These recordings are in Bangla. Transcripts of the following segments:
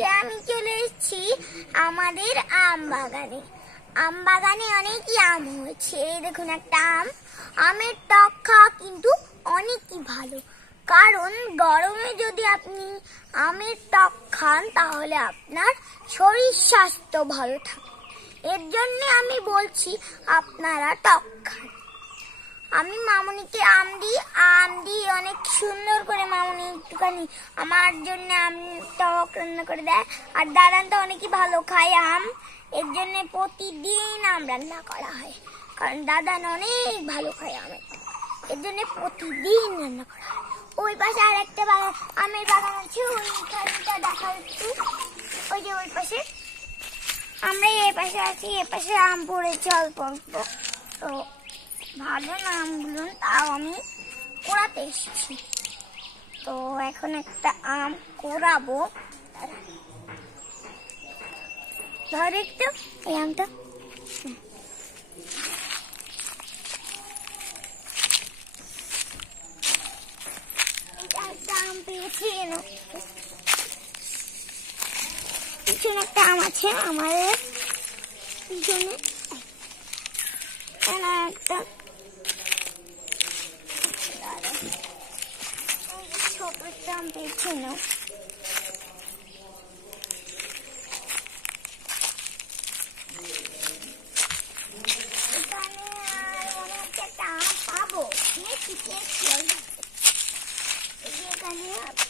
আজকে আমি চলে এসেছি আমাদের আম বাগানে। আম বাগানে অনেকই আম হয়েছে। এই দেখুন একটা আমের টক খাওয়া কিন্তু অনেকই ভালো, কারণ গরমে যদি আপনি আমের টক খান তাহলে আপনার শরীর স্বাস্থ্য ভালো থাকে। এর জন্য আমি বলছি আপনারা টক খান। আমি মামুনিকে আম দিই অনেক সুন্দর করে। মামুনি একটুখানি আমার জন্য আম টক রান্না করে দেয়। আর দাদান তো অনেকই ভালো খায় আম, এর জন্য প্রতিদিন আম রান্না করা হয়, কারণ দাদান অনেক ভালো খায় আমের টক, এর জন্য প্রতিদিন রান্না করা হয়। ওই পাশে আর একটা আমের বাগান আছে, ওইখানটা দেখা যাচ্ছে, ওই যে ওই পাশে। আমরা এই পাশে আছি, এ পাশে আম পড়েছে অল্প অল্প, তো ভালো না আমগুলো, তাও আমি কোড়াতে এসেছি। তো এখন একটা আম কোড়াবো। ধর একটু এই আমটা। একটা আম পেয়েছি, পিছনে একটা আম আছে আমাদের পিছনে, একটা ছোট একটা আম পেয়েছি না।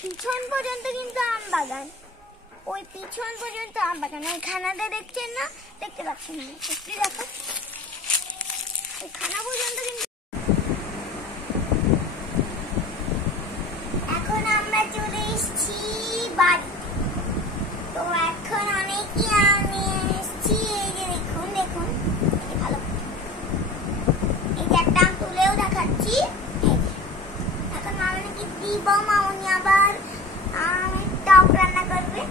পিছন পর্যন্ত কিন্তু আম বাগান, ওই পিছন পর্যন্ত আম বাগান। ওই খানাটা দেখছেন না, দেখতে পাচ্ছেন না, সত্যি দেখো ওই খানা পর্যন্ত কিন্তু। এখন আমরা চলে এসেছি বাড়ি। তো এখন অনেকই আম নিয়ে এসেছি। এই যে দেখুন দেখুন ভালো, এই যে একটা আম তুলেও দেখাচ্ছি। এখন মামুনিকে দিব, মামুনি আবার আমের টক রান্না করবে।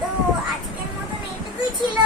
তো আজকের মতন এইটুকুই ছিল।